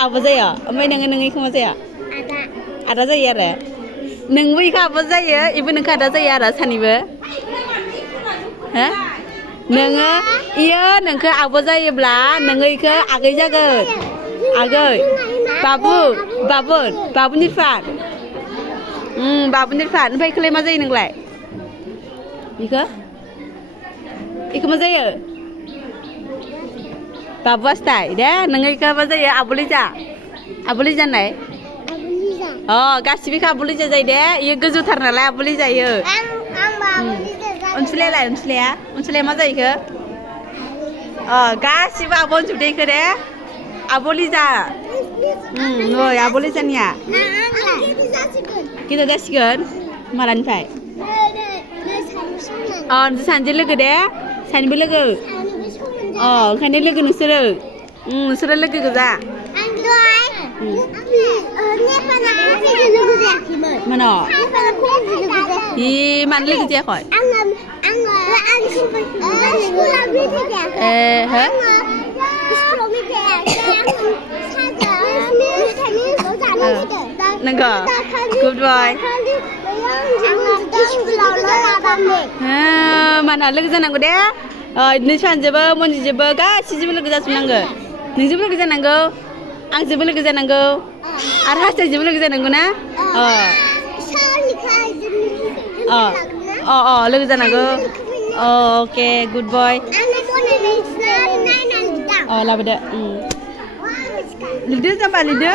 आब' जायो ओमफ्राय नोङो इखौ मा जाया आदा जायो आरो नोंबो इखौ आब' जायो इबो नोंखौ आदा जायो आरो सानैबो हो नोङो इयो नोंखौ आब' जायोब्ला नोङो इखौ आगै जागोन आगै बाबुनि फान ओमफ्राय इखौलाय मा जायो नोंलाय इखौ मा जायो बाबु आस्ताय दे नोङो इखौ मा जायो आब' लिजा होननाय अ गासिबो आब' लिजा जायो दे इयो गोजौथार नालाय आब' लिजा इयो अनसुलाया मा जायो इखौ गासिबो आब' होनजोबदो इखौ दे आब' लिजा ओइ आब' लिजानिया गिदिर जासिगोन मालानिफ्राय नोंसोर सानैजों लोगो दे सानैबो लोगो ओंखायनो लोगो नोंसोरो लोगो गोजा मानो मानो लोगो जायाखै नंगौ गुड बय माना लोगो जानांगौ दे नोंसानजोबो मनजिजोबो गासिजोंबो लोगो जाजोबनांगौ नोंजोंबो लोगो जानांगौ आंजोंबो लोगो जानांगौ आरो हास्रायजोंबो लोगो जानांगौ ना लोगो जानांगौ अके गुड बय लाबोदो लिरदो जाम्बा लिरदो